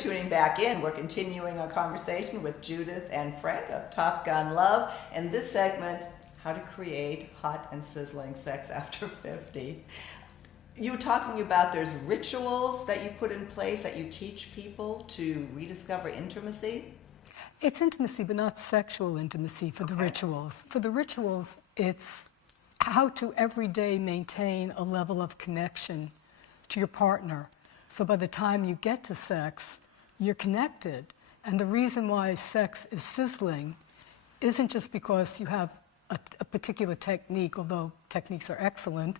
tuning back in, we're continuing our conversation with Judith and Frank of Top Gun Love. And this segment, how to create hot and sizzling sex after 50. You were talking about there's rituals that you put in place that you teach people to rediscover intimacy. It's intimacy, but not sexual intimacy for the rituals. For the rituals, it's how to every day maintain a level of connection to your partner. So by the time you get to sex, you're connected. And the reason why sex is sizzling isn't just because you have a particular technique, although techniques are excellent,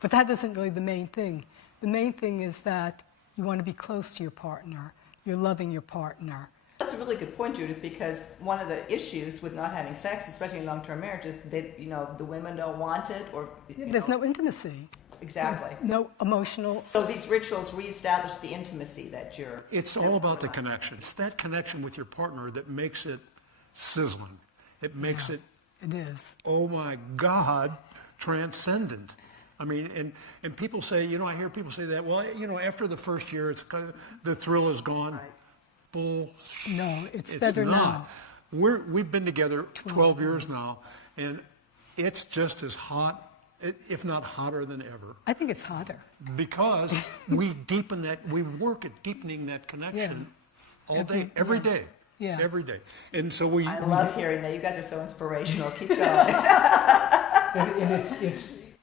but that isn't really the main thing. The main thing is that you want to be close to your partner. You're loving your partner. That's a really good point, Judith, because one of the issues with not having sex, especially in long-term marriages, that the women don't want it, or there's no intimacy. Exactly. No emotional. So these rituals reestablish the intimacy that you're. It's all about the connection. It's that connection with your partner that makes it sizzling. It makes it. It is. Oh my God, transcendent. I mean, and people say, I hear people say that. Well, after the first year, it's kind of the thrill is gone. Right. Bull. No, it's better not. now. We've been together 12 years now, and it's just as hot, if not hotter than ever. I think it's hotter. Because we work at deepening that connection all day, every day. Yeah. Every day. And so I love hearing that. You guys are so inspirational. Keep going.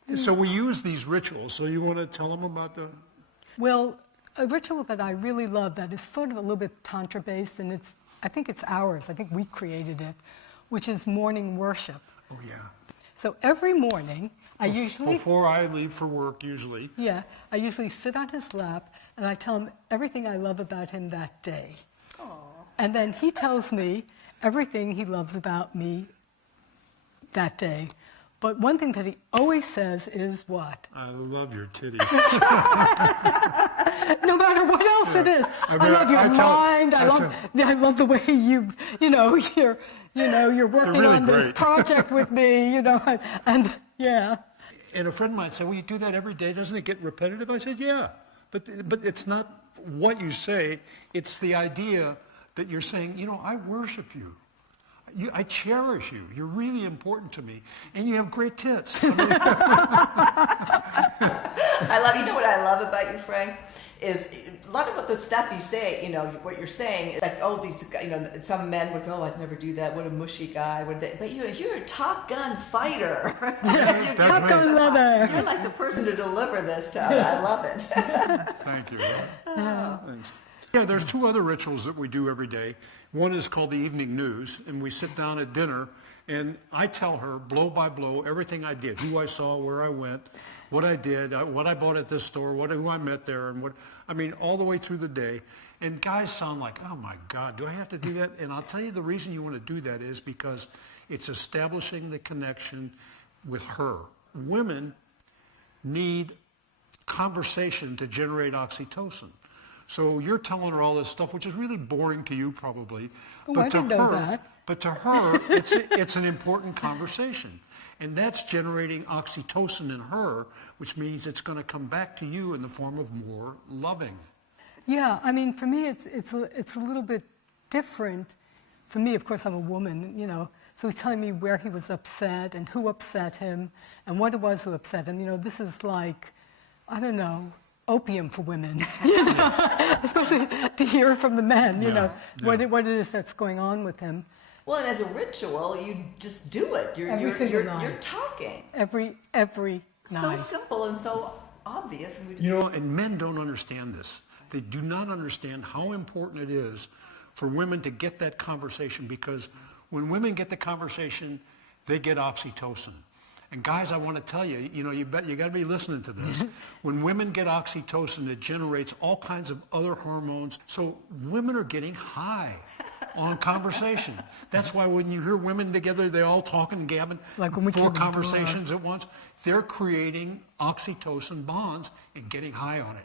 and so we use these rituals. So you want to tell them about the... Well, a ritual that I really love that is sort of a little bit tantra-based, and I think it's ours. I think we created it, which is morning worship. Oh, yeah. So every morning, I usually... Before I leave for work, usually. Yeah, I usually sit on his lap, and I tell him everything I love about him that day. Aww. And then he tells me everything he loves about me that day. But one thing that he always says is what? I love your titties. No matter what else it is. I love your mind. I love the way you're working really on this great. project with me, and yeah. And a friend might say, well, you do that every day. Doesn't it get repetitive? I said, yeah. But it's not what you say. It's the idea that you're saying, I worship you. I cherish you. You're really important to me. And you have great tits. I love, what I love about you, Frank, is a lot of the stuff you say, what you're saying is like, these, some men would go, I'd never do that. What a mushy guy. But you're a Top Gun fighter. You're Top Gun lover. You're like the person to deliver this to us. I love it. Thank you. Thanks. Yeah, there's two other rituals that we do every day. One is called the evening news, and we sit down at dinner, and I tell her blow by blow everything I did, who I saw, where I went, what I did, what I bought at this store, who I met there, and all the way through the day. And guys sound like, oh my God, do I have to do that? And I'll tell you the reason you want to do that is because it's establishing the connection with her. Women need conversation to generate oxytocin. So you're telling her all this stuff, which is really boring to you probably. Oh, I didn't know that. But to her, it's an important conversation. And that's generating oxytocin in her, which means it's going to come back to you in the form of more loving. Yeah, I mean, for me, it's a little bit different. For me, of course, I'm a woman, So he's telling me where he was upset and who upset him and what it was who upset him. This is like, I don't know, opium for women, especially to hear from the men, what it is that's going on with him. Well, and as a ritual, you just do it. You're talking. Every night. So simple and so obvious. And and men don't understand this. They do not understand how important it is for women to get that conversation, because when women get the conversation, they get oxytocin. And guys, I want to tell you, you got to be listening to this. When women get oxytocin, it generates all kinds of other hormones. So women are getting high on conversation. That's why when you hear women together, they all talking and gabbing, like when we 4 conversations at once. They're creating oxytocin bonds and getting high on it.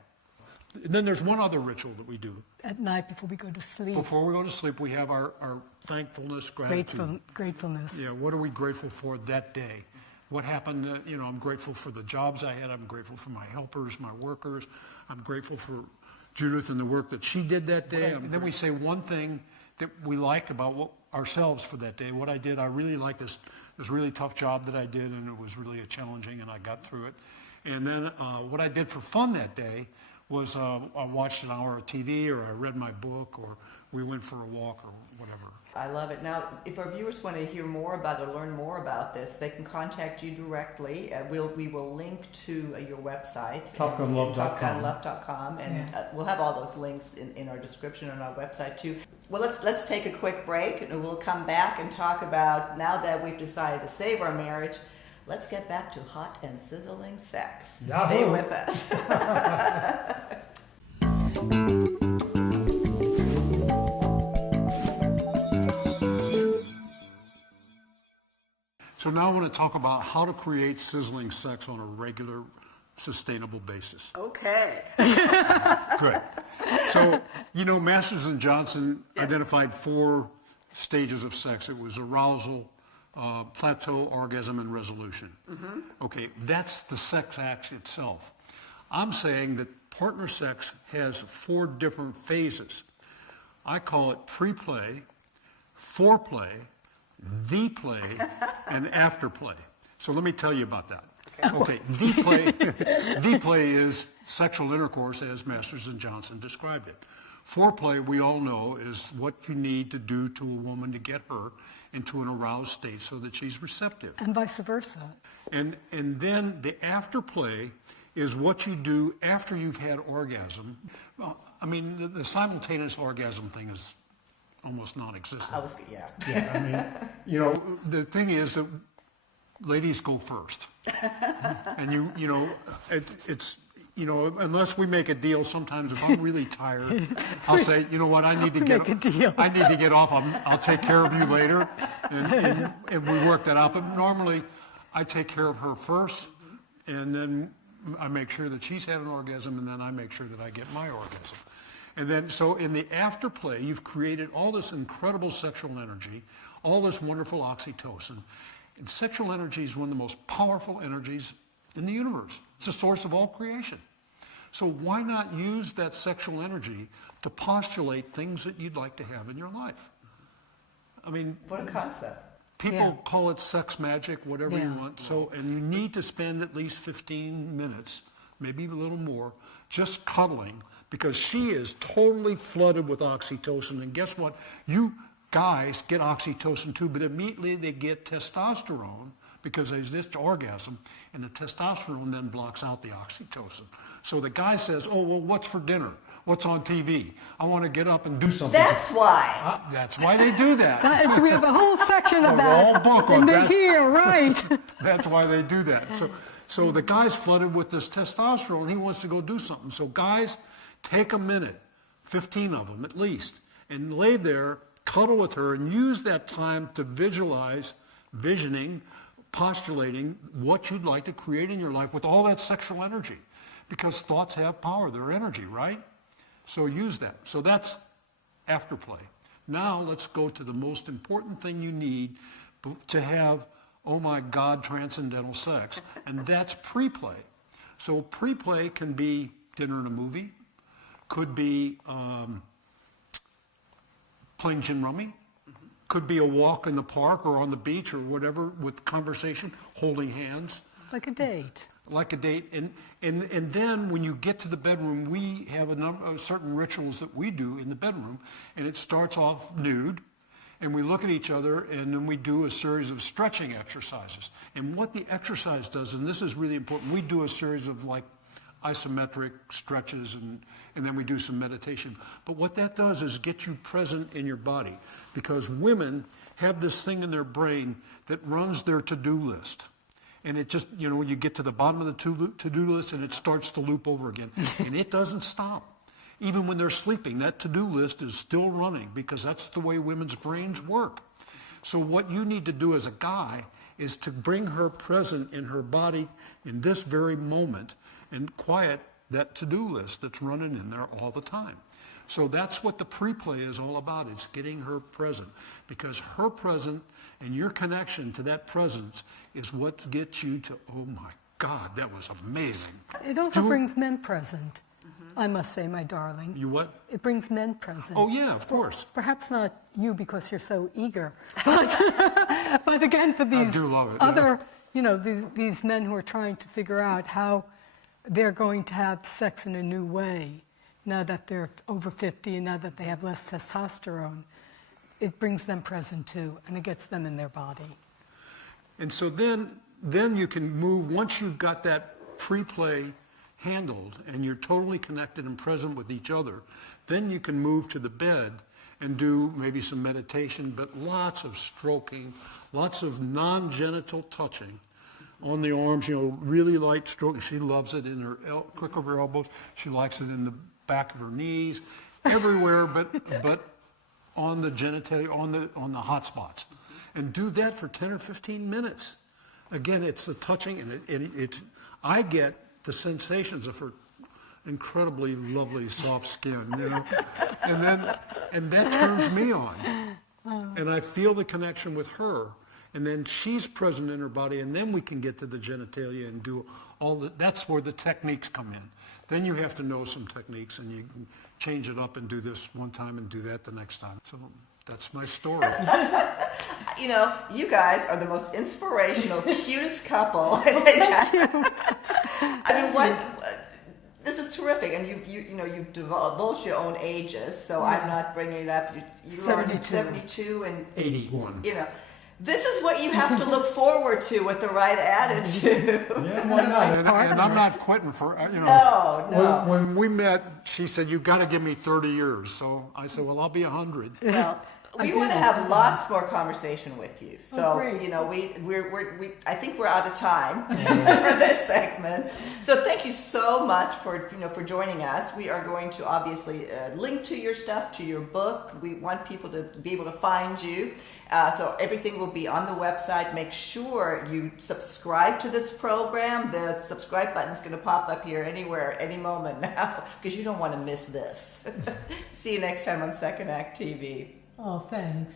And then there's one other ritual that we do. At night before we go to sleep. Before we go to sleep, we have our thankfulness, gratitude. Gratefulness. Yeah, what are we grateful for that day? What happened, I'm grateful for the jobs I had. I'm grateful for my helpers, my workers. I'm grateful for Judith and the work that she did that day. And then we say one thing that we like about ourselves for that day. What I did, I really liked this really tough job that I did, and it was really challenging, and I got through it. And then what I did for fun that day was I watched an hour of TV, or I read my book, or we went for a walk, or whatever. I love it. Now, if our viewers want to hear more about or learn more about this, they can contact you directly. We will link to your website, TopGunLove.com. TopGunLove.com, and we'll have all those links in our description on our website too. Well, let's take a quick break, and we'll come back and talk about, now that we've decided to save our marriage, let's get back to hot and sizzling sex. Yahoo! Stay with us. So now I want to talk about how to create sizzling sex on a regular, sustainable basis. Okay. Good. So, Masters and Johnson identified 4 stages of sex. It was arousal, plateau, orgasm, and resolution. Mm-hmm. Okay, that's the sex act itself. I'm saying that partner sex has 4 different phases. I call it pre-play, foreplay, the play, and after play. So let me tell you about that. Okay, the play is sexual intercourse as Masters and Johnson described it. Foreplay, we all know, is what you need to do to a woman to get her into an aroused state so that she's receptive. And vice versa. And then the afterplay is what you do after you've had orgasm. The simultaneous orgasm thing is almost non-existent. The thing is that ladies go first. And it's unless we make a deal, sometimes if I'm really tired, I'll say, you know what, I need to get off. I'll take care of you later, and we work that out. But normally, I take care of her first, and then I make sure that she's had an orgasm, and then I make sure that I get my orgasm. And then, so in the afterplay, you've created all this incredible sexual energy, all this wonderful oxytocin. And sexual energy is one of the most powerful energies in the universe. It's the source of all creation. So why not use that sexual energy to postulate things that you'd like to have in your life? What a concept. People call it sex magic, whatever you want. So, and you need to spend at least 15 minutes, maybe a little more, just cuddling, because she is totally flooded with oxytocin. And guess what? You guys get oxytocin too, but immediately they get testosterone because there's this orgasm, and the testosterone then blocks out the oxytocin. So the guy says, oh, well, what's for dinner? What's on TV? I want to get up and do something. That's why. That's why they do that. We have a whole section of that. Whole book on that. Here, right. That's why they do that. So the guy's flooded with this testosterone, and he wants to go do something. So guys, take a minute, 15 of them at least, and lay there, cuddle with her, and use that time to visioning, postulating what you'd like to create in your life with all that sexual energy. Because thoughts have power, they're energy, right? So use that. So that's afterplay. Now let's go to the most important thing you need to have, oh my God, transcendental sex, and that's pre-play. So pre-play can be dinner and a movie, could be playing gin rummy, could be a walk in the park or on the beach or whatever with conversation, holding hands. Like a date. Like a date. And then when you get to the bedroom, we have a number of certain rituals that we do in the bedroom, and it starts off nude, and we look at each other, and then we do a series of stretching exercises. And what the exercise does, and this is really important, we do a series of like isometric stretches, and then we do some meditation. But what that does is get you present in your body, because women have this thing in their brain that runs their to-do list. And it just, you get to the bottom of the to-do list and it starts to loop over again. And it doesn't stop. Even when they're sleeping, that to-do list is still running, because that's the way women's brains work. So what you need to do as a guy is to bring her present in her body in this very moment and quiet that to-do list that's running in there all the time. So that's what the pre-play is all about. It's getting her present, because her present and your connection to that presence is what gets you to, oh my God, that was amazing. It also brings men present. I must say, my darling. You what? It brings men present. Oh, yeah, of course. Perhaps not you because you're so eager, but, but again, for these do love it, other, these men who are trying to figure out how they're going to have sex in a new way now that they're over 50 and now that they have less testosterone, it brings them present too, and it gets them in their body. And so then you can move, once you've got that pre-play handled and you're totally connected and present with each other, then you can move to the bed and do maybe some meditation, but lots of stroking, lots of non-genital touching on the arms, really light stroking. She loves it in her quick of her elbows. She likes it in the back of her knees, everywhere, but on the genitalia, on the hot spots. And do that for 10 or 15 minutes. Again, it's the touching, and I get the sensations of her incredibly lovely soft skin, and that turns me on. And I feel the connection with her, and then she's present in her body, and then we can get to the genitalia and do that's where the techniques come in. Then you have to know some techniques, and you can change it up and do this one time and do that the next time. So that's my story. You guys are the most inspirational, cutest couple. I mean, this is terrific, and you've divulged your own ages, so I'm not bringing it up. You are 72 and 81. This is what you have to look forward to with the right attitude. Yeah, why not? And I'm not quitting for, No. When we met, she said, "You've got to give me 30 years." So I said, "Well, I'll be 100. Well, we want to have lots more conversation with you. So, great. I think we're out of time for this segment. So thank you so much for joining us. We are going to obviously link to your stuff, to your book. We want people to be able to find you. So everything will be on the website. Make sure you subscribe to this program. The subscribe button is going to pop up here anywhere, any moment now, because you don't want to miss this. See you next time on Second Act TV. Oh, thanks.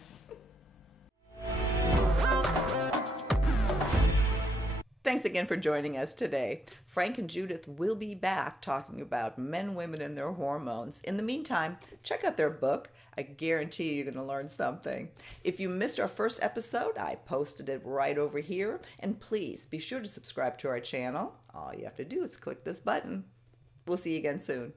Thanks again for joining us today. Frank and Judith will be back talking about men, women, and their hormones. In the meantime, check out their book. I guarantee you're going to learn something. If you missed our first episode, I posted it right over here. And please be sure to subscribe to our channel. All you have to do is click this button. We'll see you again soon.